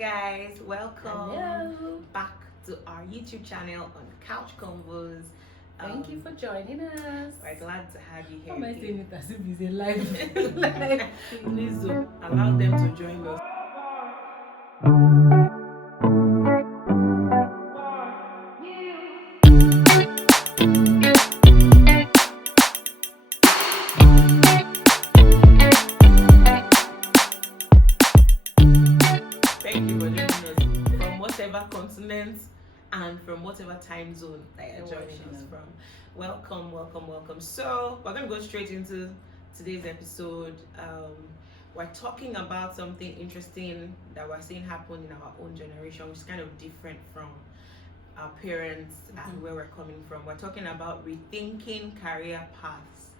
guys, welcome Hello. back to our YouTube channel on Couch Convos. Thank you for joining us. We're glad to have you here. How am I again. saying it as if it's a live? Please allow them to join us. Thank you for joining us from whatever continent and from whatever time zone that you're joining us from. Welcome. So we're going to go straight into today's episode. We're talking about something interesting that we're seeing happen in our own generation, which is kind of different from our parents and where we're coming from. We're talking about rethinking career paths.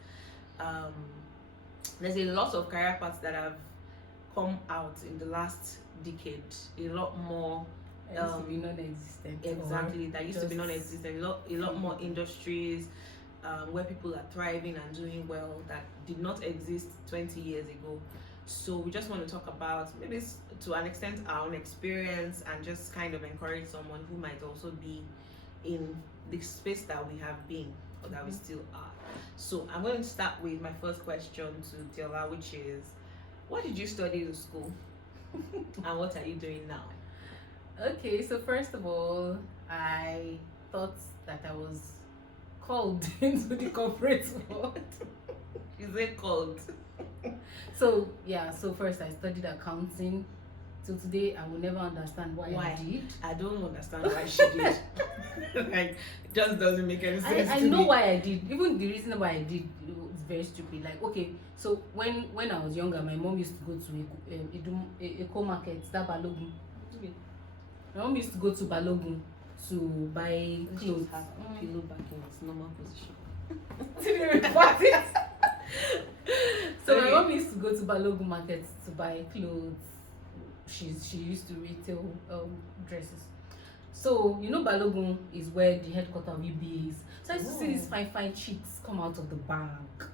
There's a lot of career paths that have come out in the last decade. A lot more Used to be non-existent. exactly that used to be non-existent. A lot more industries where people are thriving and doing well that did not exist 20 years ago. So we just want to talk about maybe to an extent our own experience and just kind of encourage someone who might also be in the space that we have been or that we still are. So I'm going to start with my first question to Tiola, which is, what did you study in school and what are you doing now? Okay, so first of all, I thought that I was called into the corporate world. Is it called? So first I studied accounting. So today I will never understand why I did. I don't understand why she did. Like, it just doesn't make any sense. I know why I did. Even the reason why I did is very stupid. Like, okay, so when I was younger, my mom used to go to a Eco market, that Balogun. My mom used to go to Balogun to buy clothes. Pillow back in its normal position. So my mom used to go to Balogun market to buy clothes. She used to retail dresses. So Balogun is where the headquarters of UB is. So I used to see these fine chicks come out of the bank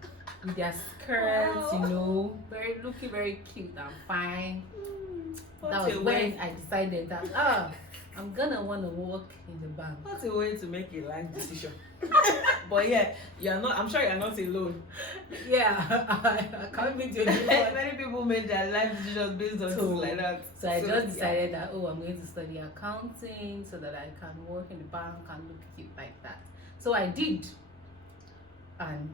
with their skirts, looking very cute and fine. That was when I decided that I'm gonna want to work in the bank. What a way to make a life decision. But yeah, I'm sure you're not alone. Yeah, I can't be the only one. Many people made their life decisions based on things like that. So I just decided that I'm going to study accounting so that I can work in the bank and look cute like that. So I did, and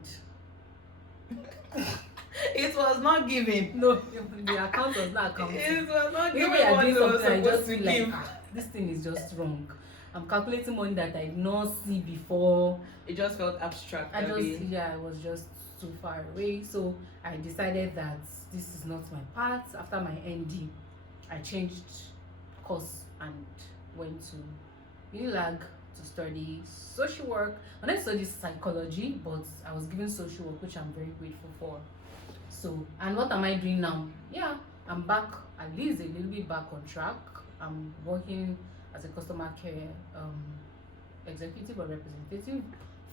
it was not given. no, the account was not accounting. It was not given Maybe I what did it was something I supposed just to feel give. like this thing is just wrong. I'm calculating money that I did not see before. It just felt abstract. I was just too far away. So I decided that this is not my path. After my ND, I changed course and went to Unilag to study social work. I didn't study psychology, but I was given social work, which I'm very grateful for. So, and what am I doing now? Yeah, I'm back, at least a little bit back on track. I'm working as a customer care executive or representative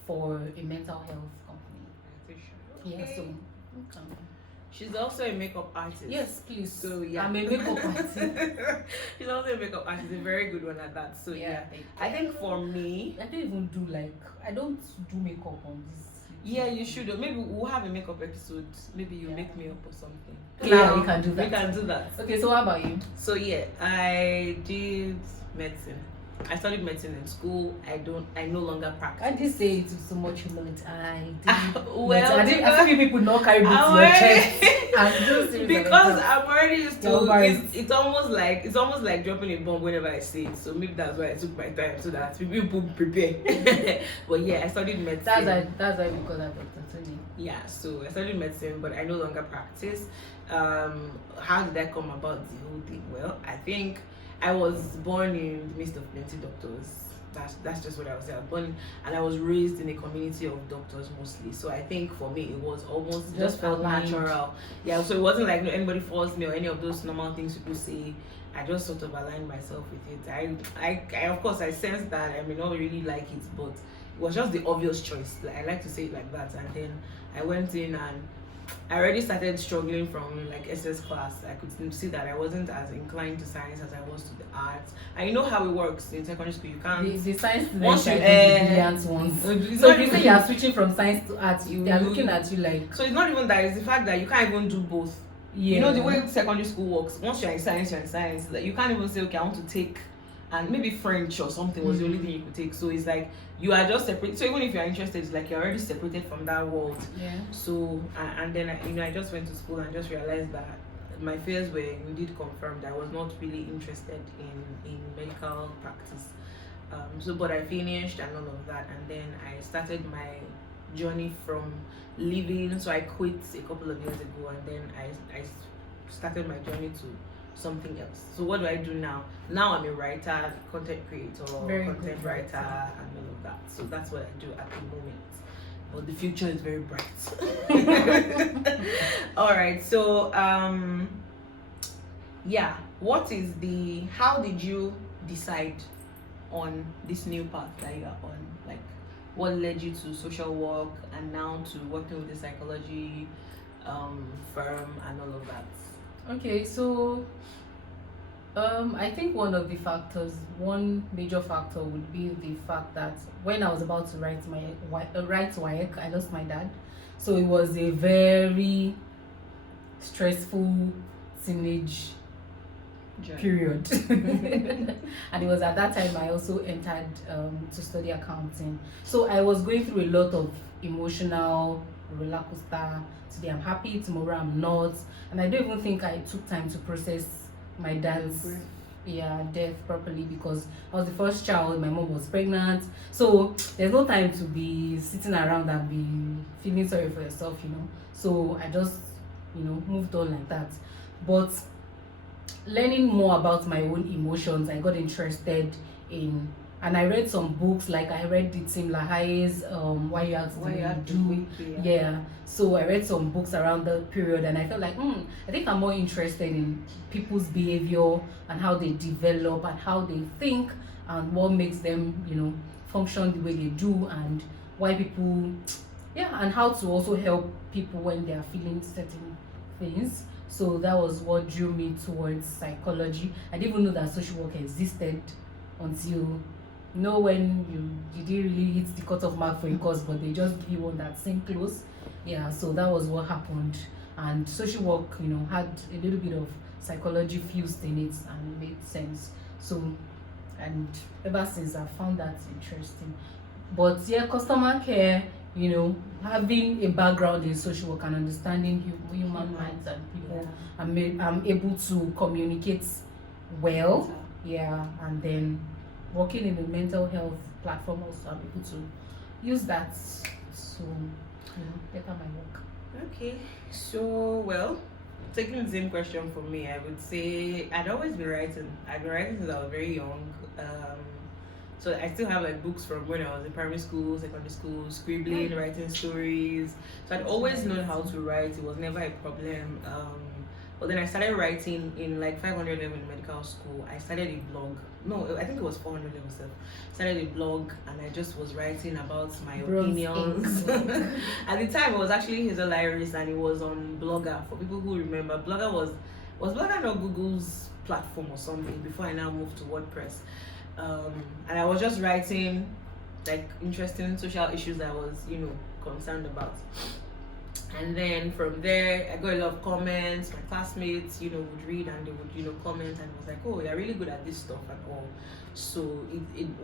for a mental health company. Okay. Yeah, so she's also a makeup artist. yes, please. So yeah, I'm a makeup artist. she's also a makeup artist, a very good one at that. So yeah. thank you. I think for me, I don't even do I don't do makeup on this. yeah, you should. Maybe we'll have a makeup episode. Maybe you make me up or something. Yeah, we can do that. We can do that. Okay, so what about you? So yeah, I did medicine. I studied medicine in school. I no longer practice. I did say it with so much humility. I Well, did. I see people not carry books to your chest. I'm just serious because about I'm already used You're to it's almost like dropping a bomb whenever I say it. So maybe that's why I took my time so that people prepare. But yeah, I studied medicine. That's why we call that Dr. Tony. Yeah, so I studied medicine, but I no longer practice. How did that come about, the whole thing? Well, I think I was born in the midst of plenty doctors. That's just what I was saying. I was born and I was raised in a community of doctors mostly. So I think for me it was almost just felt natural. Yeah, so it wasn't like anybody forced me or any of those normal things people say. I just sort of aligned myself with it. I of course I sensed that I may not really like it, but it was just the obvious choice. Like, I like to say it like that. And then I went in and I already started struggling from like SS class. I could see that I wasn't as inclined to science as I was to the arts. And you know how it works in secondary school. You can't. The science Once students you are the brilliant ones. it's So not if you say even- you are switching from science to arts, they are You- looking at you like, So it's not even that. It's the fact that you can't even do both. yeah. You know the way secondary school works. Once you're in science, you're in science. Like you can't even say, okay, I want to take, and maybe French or something was the only thing you could take. So it's like you are just separate. So even if you're interested, it's like you're already separated from that world. Yeah. So and then I just went to school and just realized that my fears were indeed confirmed. I was not really interested in medical practice. So but I finished and all of that, and then I started my journey from leaving. So I quit a couple of years ago, and then I started my journey to something else. So what do I do now? Now I'm a writer, content creator, Very content good writer, and all of that. So that's what I do at the moment. But the future is very bright. All right. So yeah. How did you decide on this new path that you are on? Like, what led you to social work and now to working with the psychology firm and all of that? Okay, so I think one major factor would be the fact that when I was about to write WAEC, I lost my dad. So it was a very stressful teenage period. And it was at that time I also entered to study accounting. So I was going through a lot of emotional roller coaster. Today I'm happy, tomorrow I'm not. And I don't even think I took time to process my dad's death properly, because I was the first child, my mom was pregnant. So there's no time to be sitting around and be feeling sorry for yourself, So I just, moved on like that. But learning more about my own emotions, I got interested in, and I read some books, like I read Tim LaHaye's Why You Have to Do What You Do. Yeah. So I read some books around that period, and I felt like, I think I'm more interested in people's behavior and how they develop and how they think and what makes them, function the way they do, and why people, and how to also help people when they are feeling certain things. So that was what drew me towards psychology. I didn't even know that social work existed until when you didn't really hit the cutoff mark for a course, but they just give you one that seemed close. Yeah, so that was what happened. And social work, had a little bit of psychology fused in it, and it made sense. So, and ever since I found that interesting. But customer care, having a background in social work and understanding human minds and people, I'm able to communicate well. Yeah, and then working in the mental health platform also, I'm able to use that to better my work. Okay, so taking the same question from me, I would say I'd always been writing. I've been writing since I was very young. So I still have like books from when I was in primary school, secondary school, scribbling, writing stories. So I'd always known how to write. It was never a problem. But then I started writing in like 500 level in medical school. I started a blog. No, I think it was 400 level self. Started a blog, and I just was writing about my opinions. At the time, it was actually Hazel Iris, and it was on Blogger. For people who remember, Blogger was Blogger not Google's platform or something before I now moved to WordPress. And I was just writing like interesting social issues that I was, concerned about. And then from there, I got a lot of comments. My classmates, would read and they would, comment, and was like, "Oh, you're really good at this stuff and all." So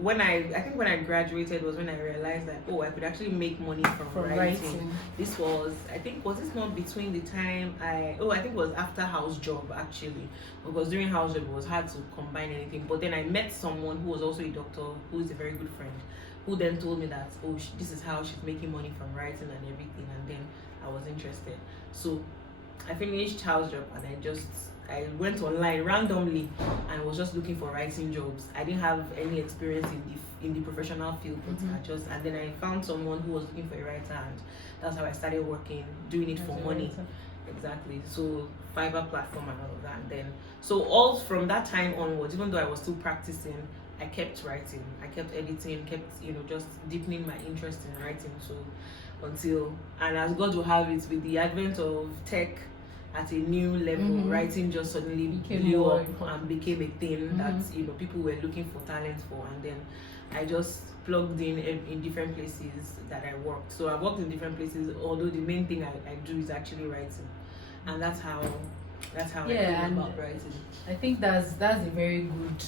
when I think when I graduated was when I realized that I could actually make money from writing. This was, was this not between the time I think it was after house job actually, because during house job it was hard to combine anything. But then I met someone who was also a doctor, who is a very good friend, who then told me that this is how she's making money from writing and everything, and then I was interested. So I finished house job and I went online randomly and was just looking for writing jobs. I didn't have any experience in the professional field, but and then I found someone who was looking for a writer, and that's how I started working, doing it for money. Exactly. So Fiverr platform and all of that. And then all from that time onwards, even though I was still practicing, I kept writing, I kept editing, kept just deepening my interest in writing. So and as God will have it, with the advent of tech at a new level, writing just suddenly blew up and became a thing that people were looking for talent for. And then I just plugged in different places that I worked. So I worked in different places, although the main thing I do is actually writing, and that's how I feel about writing. I think that's a very good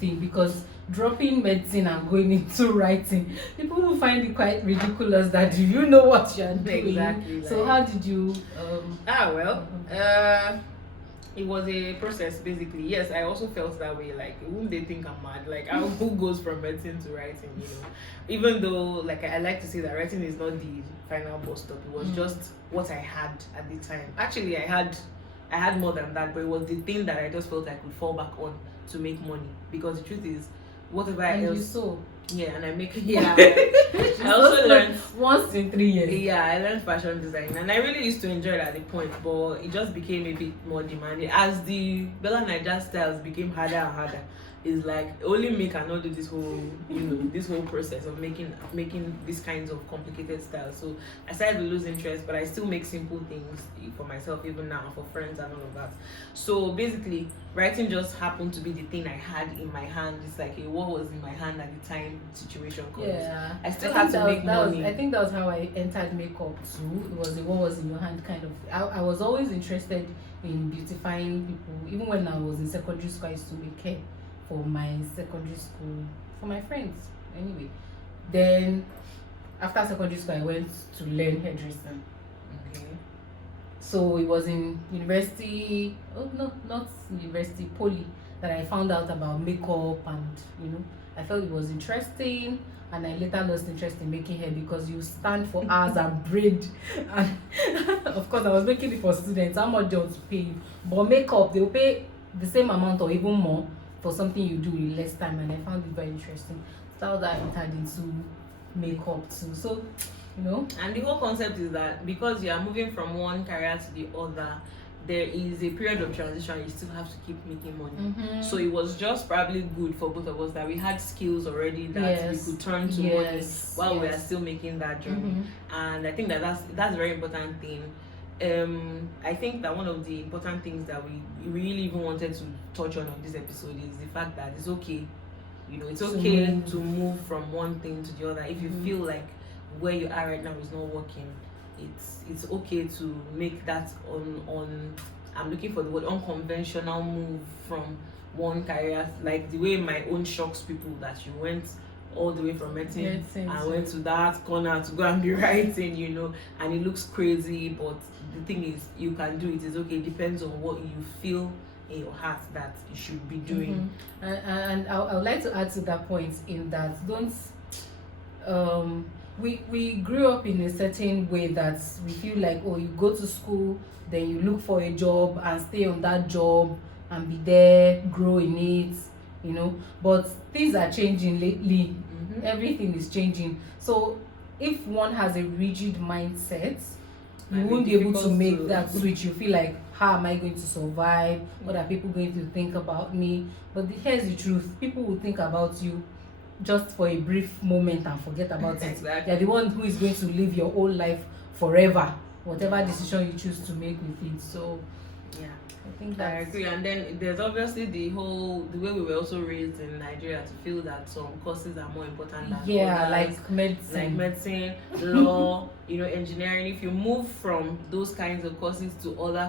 thing, because dropping medicine and going into writing, people will find it quite ridiculous that you know what you're doing. Exactly. So how did you? It was a process, basically. Yes, I also felt that way. Like, wouldn't they think I'm mad? Like, who goes from medicine to writing? Even though, like, I like to say that writing is not the final bus stop. It was just what I had at the time. Actually, I had more than that, but it was the thing that I just felt I could fall back on to make money. Because the truth is, whatever else. Yeah, and I make I also learned once in 3 years. Yeah, I learned fashion design, and I really used to enjoy it at the point, but it just became a bit more demanding as the Bella Naija styles became harder and harder. It's like only me cannot do this whole this whole process of making these kinds of complicated styles. So I started to lose interest, but I still make simple things for myself even now, for friends and all of that. So basically, writing just happened to be the thing I had in my hand. It's like a what was in my hand at the time situation. Yeah, I still had to make money. I think that was how I entered makeup too. It was the what was in your hand kind of. I was always interested in beautifying people. Even when I was in secondary school, I used to make hair for my secondary school, for my friends anyway. Then after secondary school, I went to learn hairdressing. Okay. So it was in university, not university, poly, that I found out about makeup, and I felt it was interesting, and I later lost interest in making hair because you stand for hours and braid, and of course I was making it for students. How much they want to pay you? But makeup, they'll pay the same amount or even more for something you do in less time, and I found it very interesting. So that I entered into makeup too. So, and the whole concept is that because you are moving from one career to the other, there is a period of transition. You still have to keep making money. So it was just probably good for both of us that we had skills already that we could turn to money while we are still making that journey. And I think that's a very important thing. I think that one of the important things that we really even wanted to touch on this episode is the fact that it's okay, it's okay to move from one thing to the other. If you feel like where you are right now is not working, it's okay to make that I'm looking for the word unconventional move from one career, like the way my own shocks people that you went all the way from medicine and went to that corner to go and be writing, and it looks crazy, but the thing is you can do it. It's okay. It depends on what you feel in your heart that you should be doing. And I would like to add to that point in that we grew up in a certain way that we feel like, you go to school, then you look for a job and stay on that job and be there, grow in it, but things are changing lately. Everything is changing. So if one has a rigid mindset, you won't be able to make that switch. You feel like, how am I going to survive? What are people going to think about me? But here's the truth. People will think about you just for a brief moment and forget about it. Exactly. You're the one who is going to live your whole life forever, whatever decision you choose to make with it. So yeah, I think I agree. And then there's obviously the way we were also raised in Nigeria to feel that some courses are more important than others, like medicine, law, engineering. If you move from those kinds of courses to other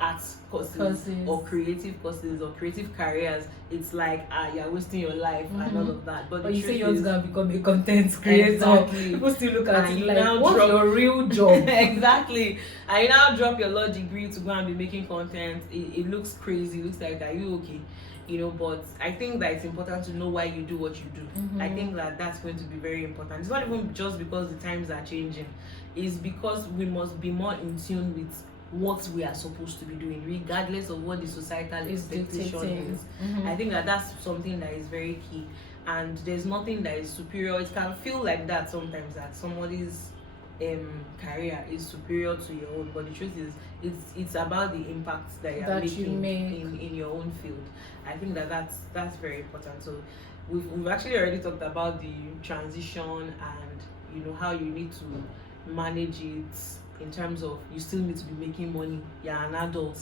arts courses or creative courses or creative careers, it's like you're wasting your life and all of that. But you say you're gonna become a content creator. Exactly. People still look at and you like, what's your real job? Exactly. And you now drop your law degree to go and be making content. It looks crazy. It looks like, are you okay? But I think that it's important to know why you do what you do. I think that that's going to be very important. It's not even just because the times are changing. It's because we must be more in tune with what we are supposed to be doing, regardless of what the societal expectation is. I think that that's something that is very key. And there's nothing that is superior. It can feel like that sometimes, that somebody's career is superior to your own, but the truth is it's about the impact that you're making in your own field. I think that's very important. So we've actually already talked about the transition and how you need to manage it in terms of you still need to be making money. You're an adult,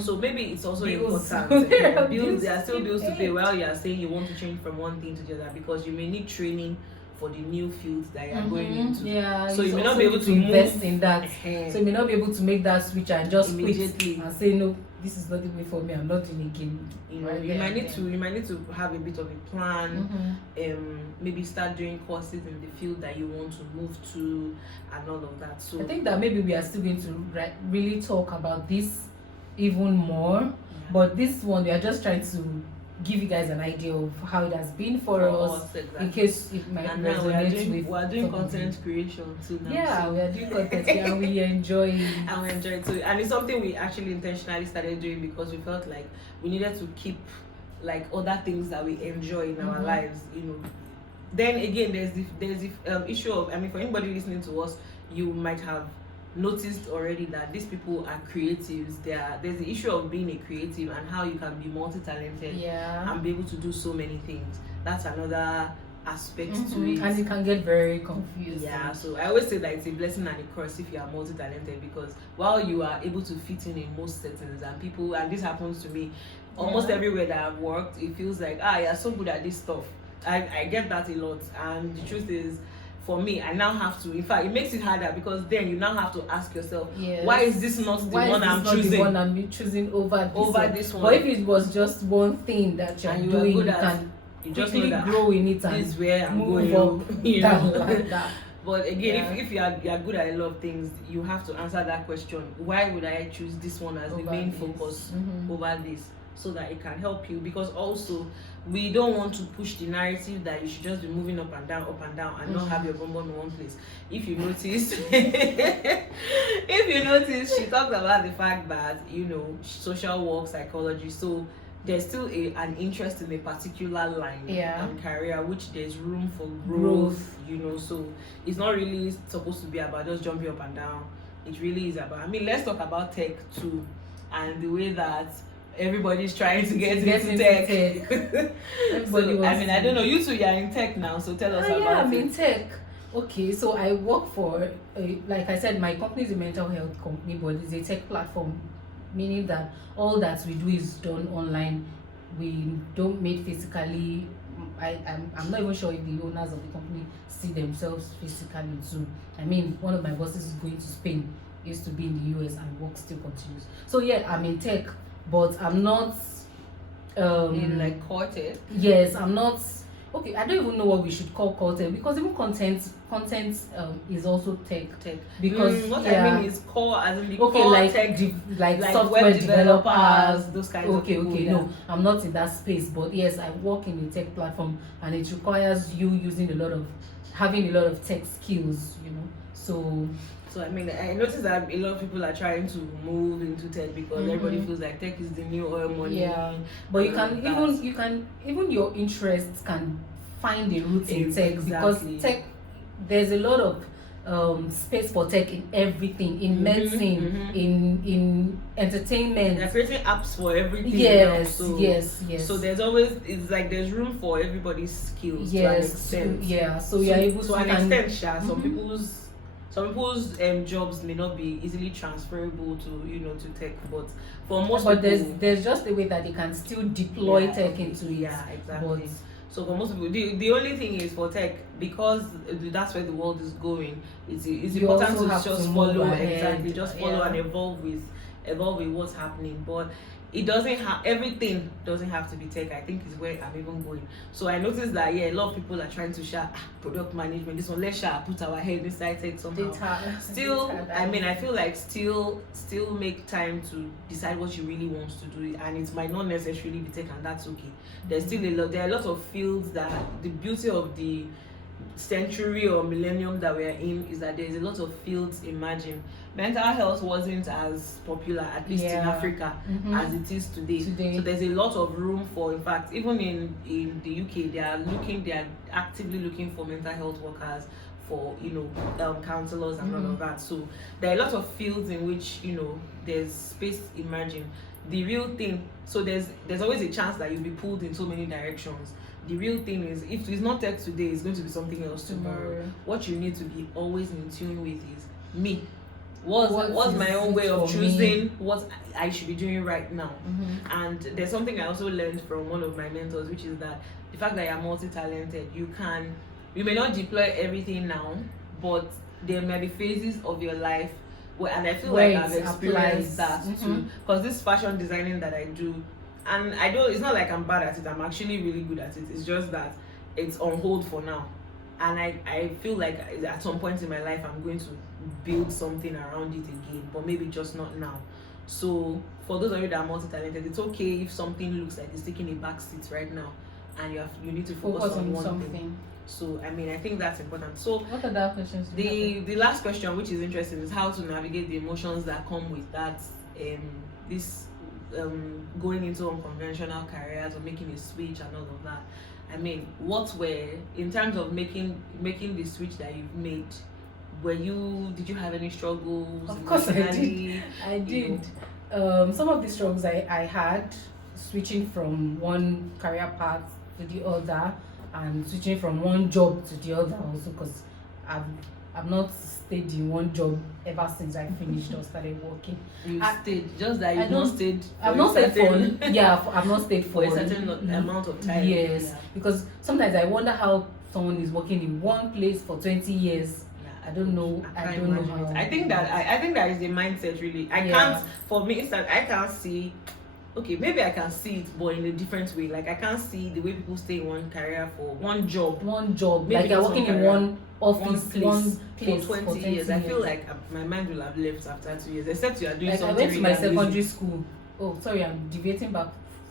so maybe it's also important. There are still bills to pay. While you're saying you want to change from one thing to the other, because you may need training for the new fields that you're going into. Yeah, so you may not be able to invest in that. So you may not be able to make that switch and just immediately quit and say no, this is not the way for me. I'm not doing again. You might need to have a bit of a plan. Maybe start doing courses in the field that you want to move to and all of that. So I think that maybe we are still going to really talk about this even more. But this one we are just trying to give you guys an idea of how it has been for us, exactly. In case it might resonate with. We are doing content creation too now. Yeah, so we are doing content and we enjoy it. And we enjoy it too. And it's something we actually intentionally started doing because we felt like we needed to keep like other things that we enjoy in our lives, Then again, there's the issue of, for anybody listening to us, you might have noticed already that these people are creatives. There's the issue of being a creative and how you can be multi-talented and be able to do so many things. That's another aspect to it, and it can get very confused. So I always say that it's a blessing and a curse if you are multi-talented, because while you are able to fit in most settings, and this happens to me almost everywhere that I've worked, it feels like you're so good at this stuff. I get that a lot, and the truth is, for me, I now have to, in fact, it makes it harder, because then you now have to ask yourself, why is this not the one I'm choosing? The one I'm choosing over this one? But if it was just one thing that you're doing, you just quickly grow in it and this is where I'm going up, like that. But again, if you are good at a lot of things, you have to answer that question: why would I choose this one as the main focus over this? So that it can help you, because also we don't want to push the narrative that you should just be moving up and down and not have your bum in one place. If you notice she talked about the fact that social work, psychology, so there's still an interest in a particular line and career, which there's room for growth. So it's not really supposed to be about just jumping up and down. It really is about, let's talk about tech too, and the way that everybody's trying to get into tech. I don't know, you two, you're in tech now, so tell us about it. I'm in tech. Okay, so I work for, like I said, my company is a mental health company, but it's a tech platform, meaning that all that we do is done online. We don't meet physically. I'm not even sure if the owners of the company see themselves physically too. One of my bosses is going to Spain, used to be in the US, and work still continues. So I'm in tech, but I'm not in like core tech. Yes, I'm not. Okay, I don't even know what we should call core tech, because even content is also tech. Because what I mean is core, as in the core like tech, like software developers, those kinds of people. No, I'm not in that space, but yes, I work in a tech platform, and it requires you having a lot of tech skills, So I noticed that a lot of people are trying to move into tech because everybody feels like tech is the new oil money. Yeah, but you can even your interests can find a route in tech, because tech, there's a lot of space for tech in everything, in medicine, in entertainment. They're creating apps for everything. Yes. So there's room for everybody's skills to an extent. Yeah. So you're able to an extent, some people's jobs may not be easily transferable to tech, but for most people, there's just a way that they can still deploy tech into it. Yeah, exactly. So for most people, the only thing is for tech, because that's where the world is going. It's important to just follow and evolve with what's happening. But everything doesn't have to be tech, I think, is where I'm even going. So I noticed that a lot of people are trying to share product management, this one, let's put our head inside tech somehow. I feel like still make time to decide what you really want to do, and it might not necessarily be tech, and that's okay. There are a lot of fields that the beauty of the century or millennium that we are in is that there's a lot of fields emerging. Mental health wasn't as popular, at least in Africa, as it is today. So there's a lot of room for, in fact, even in the UK, they are actively looking for mental health workers for counselors and all of that. So there are a lot of fields in which there's space emerging. The real thing, so there's always a chance that you'll be pulled in so many directions. The real thing is, if it's not tech today, it's going to be something else tomorrow. What you need to be always in tune with is me. What's my own way of choosing what I should be doing right now? And there's something I also learned from one of my mentors, which is that the fact that you're multi-talented, you may not deploy everything now, but there may be phases of your life and I feel like I've experienced that too. Because this fashion designing that I do, and it's not like I'm bad at it, I'm actually really good at it. It's just that it's on hold for now. And I feel like at some point in my life I'm going to build something around it again, but maybe just not now. So for those of you that are multi-talented, it's okay if something looks like it's taking a back seat right now, and you need to focus on one something. thing. So I think that's important. So what other questions? The last question, which is interesting, is how to navigate the emotions that come with that going into unconventional careers or making a switch and all of that. I mean, in terms of making the switch that you've made, did you have any struggles? Of course I did. Some of the struggles I had switching from one career path to the other, and switching from one job to the other also, because I've not stayed in one job ever since I finished or started working. Stayed, just that you've not stayed. I've not stayed I've not stayed for a certain amount of time. Yes, because sometimes I wonder how someone is working in one place for 20 years. I don't know. I don't know how. I think that is the mindset really. I can't. For me, it's like I can't see. Okay, maybe I can see it, but in a different way. Like I can't see the way people stay in one career for one job. Maybe like you're working in one office, one place for 20 years. I feel like my mind will have left after 2 years, except you are doing something. I went to my secondary school. Oh, sorry, I'm deviating back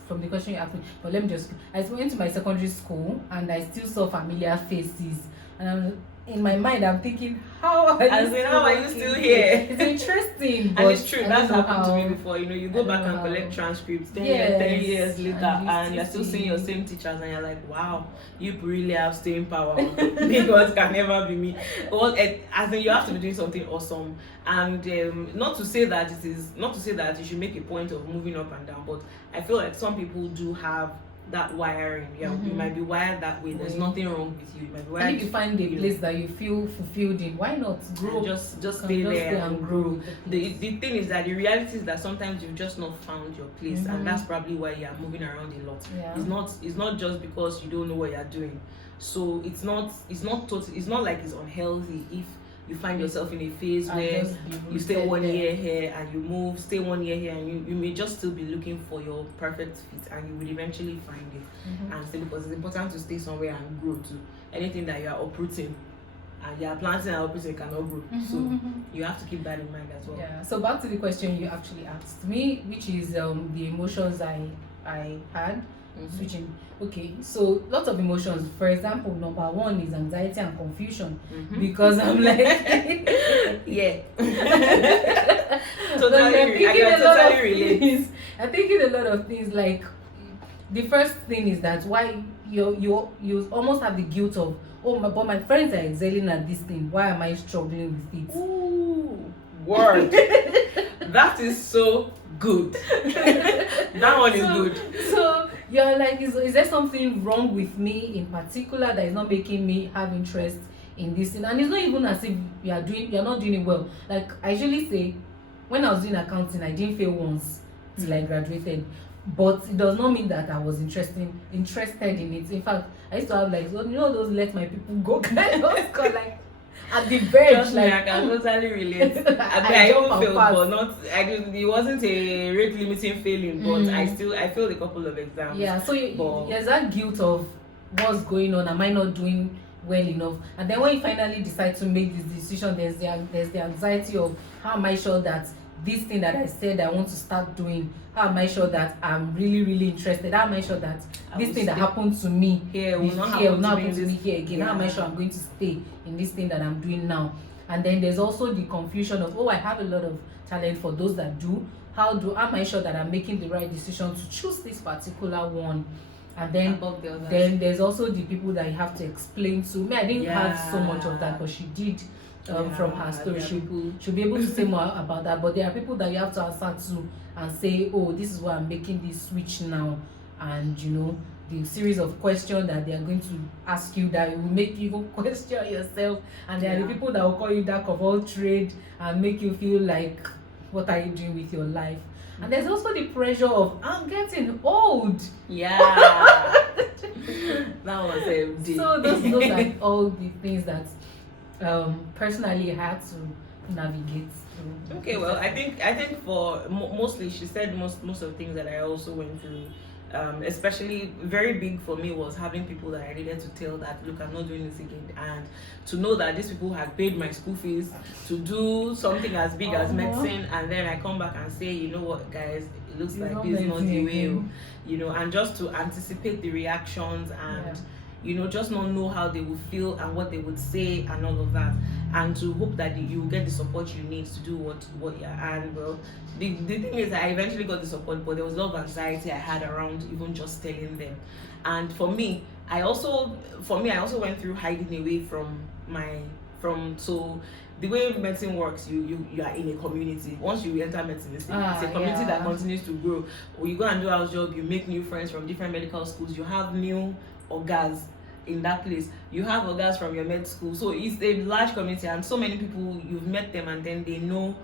from the question you asked me. But let me just. I went to my secondary school and I still saw familiar faces, and in my mind, I'm thinking, how are you still here? It's interesting. And it's true, that's happened to me before. You go back and collect transcripts 10 years later, and you're still seeing your same teachers, and you're like, wow, you really have staying power. Because can never be me. As in, you have to be doing something awesome. And not to say that you should make a point of moving up and down, but I feel like some people do have that wiring. You might be wired that way. There's nothing wrong with you. You might be wired, and if you find a place that you feel fulfilled in, why not grow? Just stay there and grow. The thing is that the reality is that sometimes you've just not found your place, and that's probably why you are moving around a lot. It's not just because you don't know what you're doing. So it's not like it's unhealthy if you find yourself in a phase where you stay 1 year here and you move, stay 1 year here, and you may just still be looking for your perfect fit, and you will eventually find it. And still, because it's important to stay somewhere and grow too. Anything that you are uprooting and you are planting and uprooting cannot grow. So you have to keep that in mind as well. Yeah. So back to the question you actually asked me, which is the emotions I had. Switching. Okay, so lots of emotions. For example, number one is anxiety and confusion, because I'm like, yeah, totally. I totally relate. I'm thinking a lot of things. Like, the first thing is that why you almost have the guilt of, but my friends are excelling at this thing. Why am I struggling with it? Ooh, word. That is so good. That one is good. So you're like, is there something wrong with me in particular that is not making me have interest in this thing? And it's not even as if you're not doing it well. Like I usually say, when I was doing accounting, I didn't fail once till I graduated. But it does not mean that I was interested in it. In fact, I used to have like, those let my people go kind of score, like at the verge. Like, I can totally relate. I even failed, but not. It wasn't a rate limiting failing, but I failed a couple of exams. Yeah, so there's that guilt of what's going on. Am I not doing well enough? And then when you finally decide to make this decision, there's the anxiety of, how am I sure that this thing that I said I want to start doing, how am I sure that I'm really, really interested? How am I sure that this thing that happened to me here will not happen to me here again? How am I sure I'm going to stay in this thing that I'm doing now? And then there's also the confusion of, I have a lot of talent for those that do. Am I sure that I'm making the right decision to choose this particular one? and then above the others. then there's also the people that you have to explain to. Me, I didn't have so much of that, but she did. From her story, she'll be able to say more about that. But there are people that you have to answer to and say, oh, this is why I'm making this switch now, and you know, the series of questions that they are going to ask you that will make you even question yourself. And there are the people that will call you jack of all trade and make you feel like, what are you doing with your life? And there's also the pressure of, I'm getting old. Yeah. That was MD. So those are all the things that personally I had to navigate through. Okay, well, I think for mostly, she said most of the things that I also went through. Especially very big for me was having people that I needed to tell that, look, I'm not doing this again, and to know that these people had paid my school fees to do something as big as medicine, and then I come back and say, you know what, guys, it looks like this is not the way, you know, and just to anticipate the reactions and you know, just not know how they would feel and what they would say and all of that, and to hope that you will get the support you need to do what you're. And well, the thing is, I eventually got the support, but there was a lot of anxiety I had around even just telling them. And for me, I also went through hiding away so the way medicine works, you are in a community. Once you enter medicine, it's a community that continues to grow. Or you go and do house job, you make new friends from different medical schools, you have new orgas in that place, you have orgas from your med school, so it's a large community, and so many people, you've met them, and then they know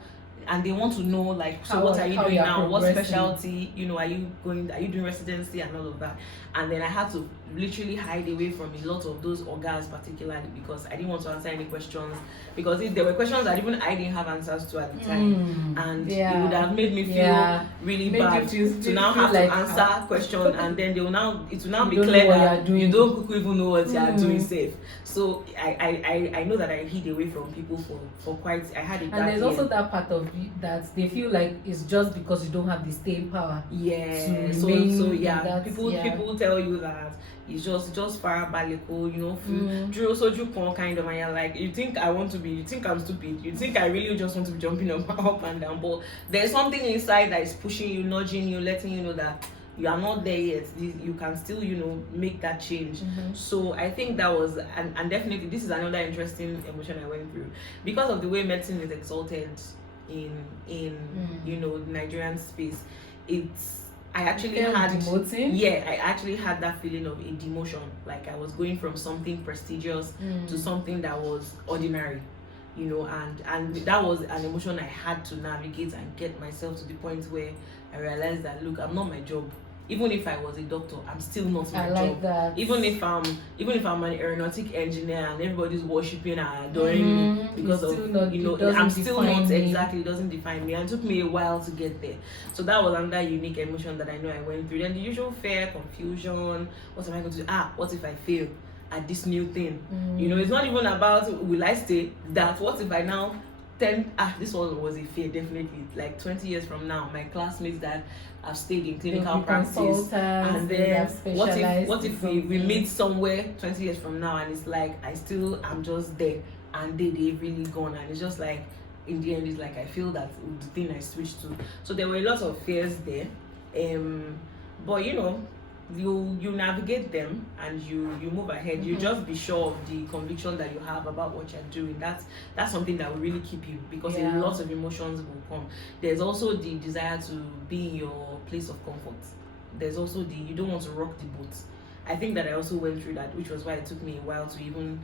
and they want to know, like, so what are you doing now, what specialty, you know, are you doing residency and all of that. And then I had to literally hide away from a lot of those orgas, particularly because I didn't want to answer any questions, because if there were questions that even I didn't have answers to at the time, and it would have made me feel really bad to now have to answer questions, and then it will now be clear that you don't even know what you are doing safe. So I know that I hid away from people for quite, I had it. And there's also that part of you that they feel like it's just because you don't have the staying power. Yeah. So people tell you that it's just farabaleko, you know, Drew soju kind of, and you're like, you think I'm stupid, you think I really just want to be jumping up and down, but there's something inside that is pushing you, nudging you, letting you know that you are not there yet. You can still, you know, make that change. So I think that was, and definitely this is another interesting emotion I went through, because of the way medicine is exalted in you know, the Nigerian space. I actually had that feeling of a demotion, like I was going from something prestigious to something that was ordinary, you know, and that was an emotion I had to navigate and get myself to the point where I realized that, look, I'm not my job. Even if I was a doctor, I'm still not my job. That. Even if I'm an aeronautic engineer and everybody's worshiping and adoring me because of, you know, I'm still not exactly, it doesn't define me. And it took me a while to get there. So that was another unique emotion that I know I went through. Then the usual fear, confusion, what am I going to do? What if I fail at this new thing? You know, it's not even about will I stay, that what if I now this one was a fear, definitely. Like 20 years from now, my classmates that have stayed in clinical practice, and then what if we meet somewhere 20 years from now, and it's like I'm just there, and they've really gone, and it's just like, in the end, it's like I feel that the thing I switched to. So there were a lot of fears there, but you know, you navigate them and you move ahead. You just be sure of the conviction that you have about what you're doing. That's something that will really keep you, because a lot of emotions will come. There's also the desire to be in your place of comfort. There's also you don't want to rock the boat. I think that I also went through that, which was why it took me a while to even,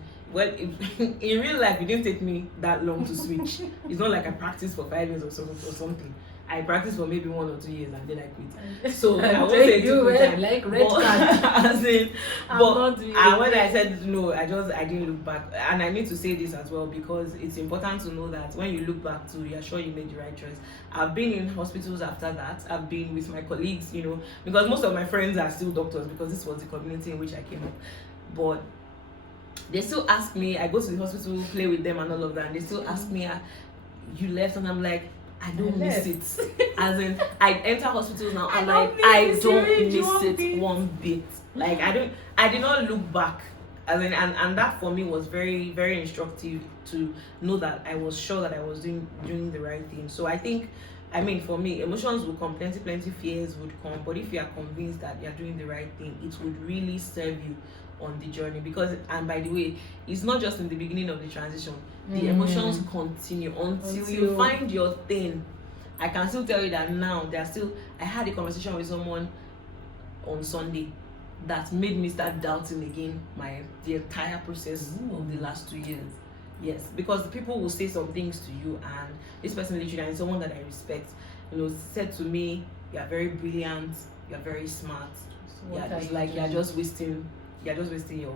in real life, it didn't take me that long to switch. It's not like I practiced for 5 years or something. I practiced for maybe 1 or 2 years and then I quit. So I won't say you like red card. When I said no, I didn't look back. And I need to say this as well, because it's important to know that when you look back you're sure you made the right choice. I've been in hospitals after that. I've been with my colleagues, you know, because most of my friends are still doctors, because this was the community in which I came up. But they still ask me, I go to the hospital, play with them and all of that, and they still ask me, you left? And I'm like, I don't miss it. As in, I enter hospitals now, I don't miss it one bit. Like I did not look back. As in, and that for me was very, very instructive to know that I was sure that I was doing the right thing. So I think I mean, for me, emotions would come, plenty fears would come, but if you are convinced that you're doing the right thing, it would really serve you on the journey. Because, and by the way, it's not just in the beginning of the transition, the emotions continue until you find your thing. I can still tell you that now, I had a conversation with someone on Sunday that made me start doubting again the entire process of the last 2 years. Yes, because people will say some things to you, and this person literally, and someone that I respect, said to me, "You are very brilliant. You are very smart. You're just wasting your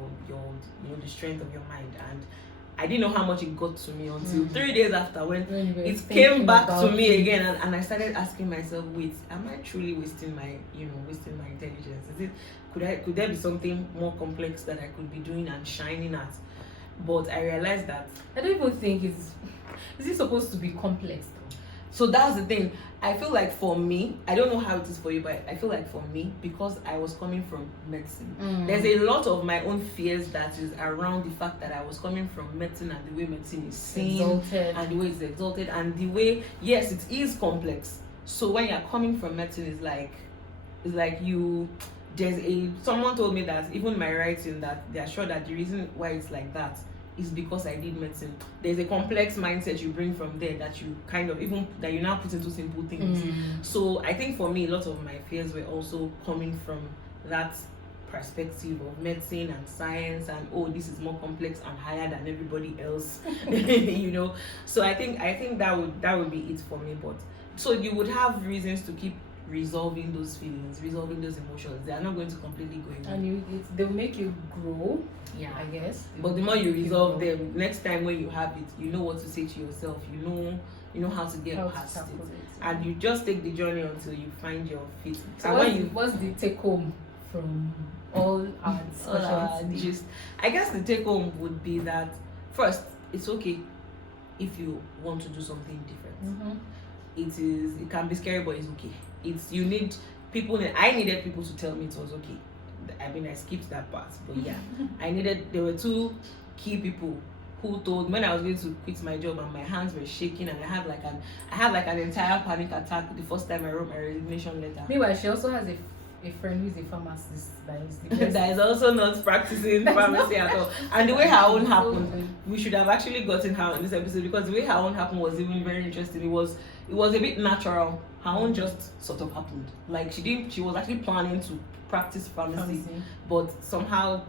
the strength of your mind." And I didn't know how much it got to me until 3 days after, when it came back to me again, and I started asking myself, "Wait, am I truly wasting my intelligence? Could there be something more complex that I could be doing and shining at?" But I realized that I don't even think is it supposed to be complex though? So that's the thing. I feel like for me, I don't know how it is for you, but I feel like for me, because I was coming from medicine, there's a lot of my own fears that is around the fact that I was coming from medicine, and the way medicine is seen, and the way it's exalted, and the way, yes, it is complex. So when you're coming from medicine, it's like someone told me that even my writing, that they are sure that the reason why it's like that is because I did medicine. There's a complex mindset you bring from there that you that you now put into simple things. So I think for me, a lot of my fears were also coming from that perspective of medicine and science, and this is more complex and higher than everybody else. So I think that would be it for me. But so you would have reasons to keep resolving those feelings, resolving those emotions. They are not going to completely go away. And they'll make you grow, I guess. But the more you resolve them, next time when you have it, you know what to say to yourself. You know how to get past it. And you just take the journey until you find your feet. So what's the take home from all our discussions? I guess the take home would be that, first, it's okay if you want to do something different. It can be scary, but it's okay. I needed people to tell me it was okay. I mean, I skipped that part, but yeah, there were 2 key people who told me when I was going to quit my job, and my hands were shaking, and I had like an entire panic attack the first time I wrote my resignation letter. Meanwhile, she also has a friend who is a pharmacist that is also not practicing pharmacy at all. And the way her own happened, we should have actually gotten her on this episode, because the way her own happened was even very interesting. It was a bit natural. Her own just sort of happened. Like she was actually planning to practice pharmacy. But somehow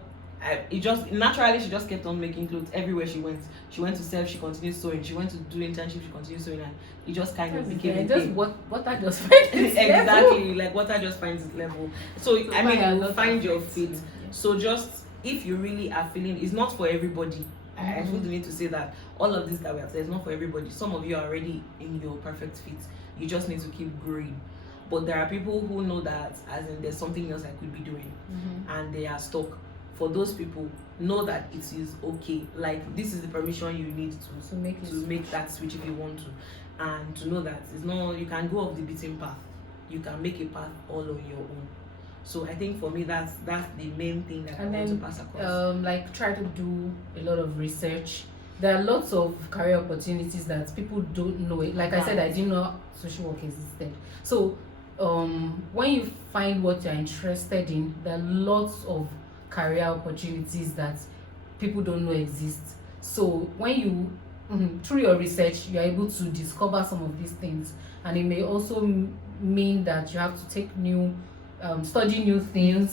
she just kept on making clothes everywhere she went. She went to serve, she continued sewing. She went to do internship, she continued sewing, and it just kind of became a thing. Water just finds its exactly, like water just finds its level. So I mean, you will find your feet. So just, if you really are feeling, it's not for everybody. I feel the need to say that all of this that we have said is not for everybody. Some of you are already in your perfect fit. You just need to keep growing. But there are people who know that, as in, there's something else I could be doing, and they are stuck. For those people, know that it is okay. Like, this is the permission you need to make that switch if you want to, and to know that you can go off the beaten path. You can make a path all on your own. So I think for me, that's the main thing that I want to pass across. Try to do a lot of research. There are lots of career opportunities that people don't know. Like I said, I didn't know social work existed. So when you find what you're interested in, there are lots of career opportunities that people don't know exist. So when you through your research, you're able to discover some of these things, and it may also mean that you have to take study new things,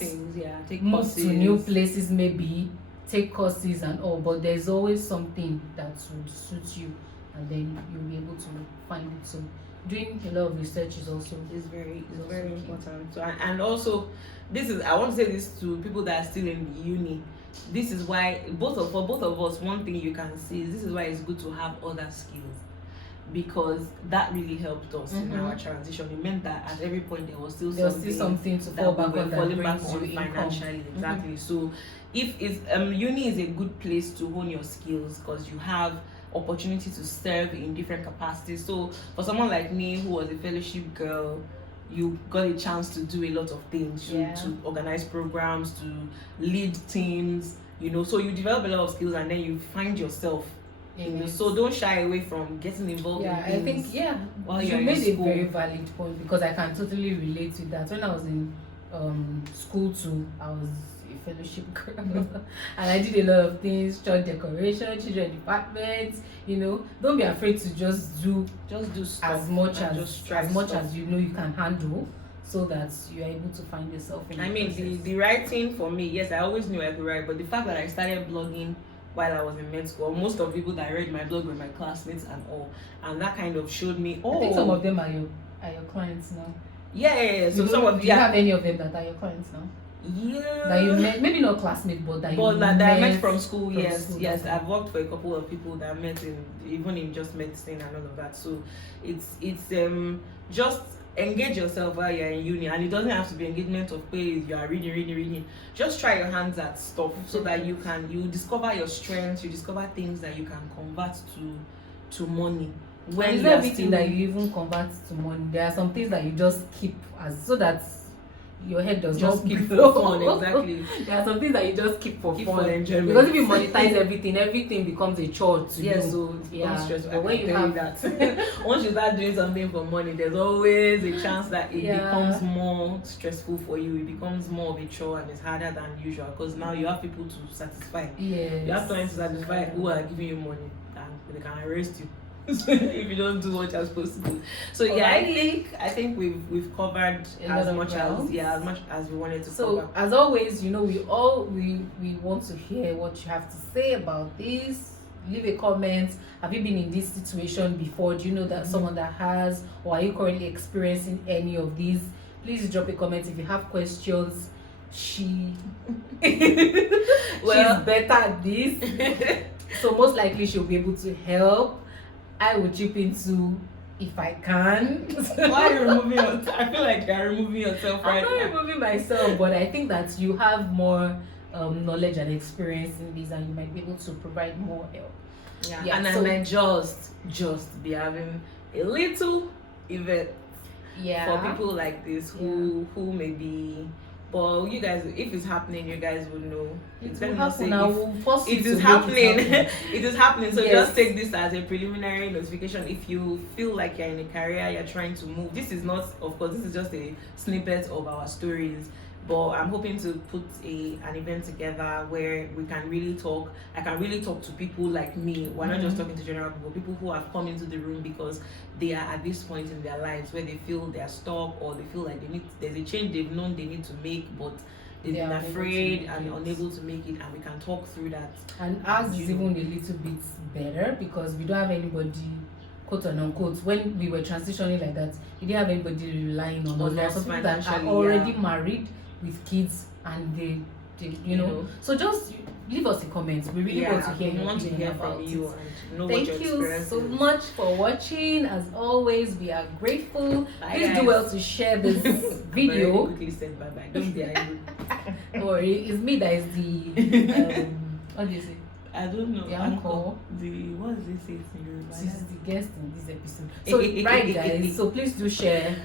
take move courses to new places, maybe take courses and all. But there's always something that would suit you, and then you'll be able to find it. So doing a lot of research is very important. So, and also, I want to say this to people that are still in uni. This is why for both of us, one thing you can see is this is why it's good to have other skills, because that really helped us in our transition. It meant that at every point there was still something to fall back on, financially. Exactly. So if uni is a good place to hone your skills, because you have opportunity to serve in different capacities. So for someone like me, who was a fellowship girl, you got a chance to do a lot of things, to organize programs, to lead teams, so you develop a lot of skills, and then you find yourself So don't shy away from getting involved in things. I think while you you're made in a school. very valid point, because I can totally relate to that. When I was in school too, I was a fellowship girl and I did a lot of things: church decoration, children department. Don't be afraid to just do stuff as much stuff. as you know you can handle, so that you are able to find yourself in the writing for me, yes, I always knew I could write, but the fact that I started blogging while I was in med school, most of the people that read my blog were my classmates and all, and that kind of showed me, I think some of them are your clients now. Yeah. So some of do you have any of them that are your clients now? Yeah. That you met, maybe not classmates, but that I met from school. Yes. I've I've worked for a couple of people that I met even in just medicine and all of that. So it's just engage yourself while you're in uni, and it doesn't have to be engagement of pay. You are reading. Just try your hands at stuff so that you discover your strengths, you discover things that you can convert to money. When it's not everything that you even convert to money. There are some things that you just keep so that your head does just not keep blow. for fun. Exactly. There are some things that you just keep for fun. For enjoyment. Because if you monetize everything becomes a chore to do. So But when you have that, once you start doing something for money, there's always a chance that it becomes more stressful for you. It becomes more of a chore and it's harder than usual, because now you have people to satisfy. Yes. You have clients to satisfy who are giving you money, and they can arrest you if you don't do what you're supposed to do. So I think we've covered as much as we wanted to cover. So as always, we want to hear what you have to say about this. Leave a comment. Have you been in this situation before? Do you know that someone that has, or are you currently experiencing any of these? Please drop a comment if you have questions. She's better at this, so most likely she'll be able to help. I will chip in too if I can. Why are you removing yourself? I feel like you're removing yourself right now. I'm not removing myself, but I think that you have more knowledge and experience in this, and you might be able to provide more help. And I might just be having a little event for people like this who may be. But you guys, if it's happening, you guys will know. It will happen. It is happening. It is happening. So just take this as a preliminary notification. If you feel like you're in a career, you're trying to move. This is not, of course, this is just a snippet of our stories. But I'm hoping to put an event together where we can really talk. I can really talk to people like me. We're not just talking to general people who have come into the room because they are at this point in their lives where they feel they're stuck, or they feel like there's a change they've known they need to make, but they've been afraid and unable to make it, and we can talk through that. And ours is even a little bit better because we don't have anybody, quote and unquote, when we were transitioning like that, we didn't have anybody relying on us. Some people that are already married with kids, and they so just leave us a comment. We really want to hear from you and know Thank what you so much for watching. As always, we are grateful. Please do well to share this video. Quickly said bye bye. Don't be angry. Or it's me that is the what do you say? I don't know. The anchor. What does it say in Yoruba? This is the guest in this episode. So right, guys. So please do share,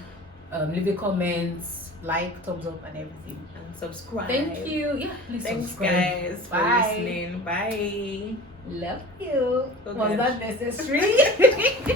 leave a comment, like, thumbs up, and everything, and subscribe. Thank you. Yeah, please Thanks, subscribe. guys, for Bye. listening. Bye. Love you. Okay. Was that necessary?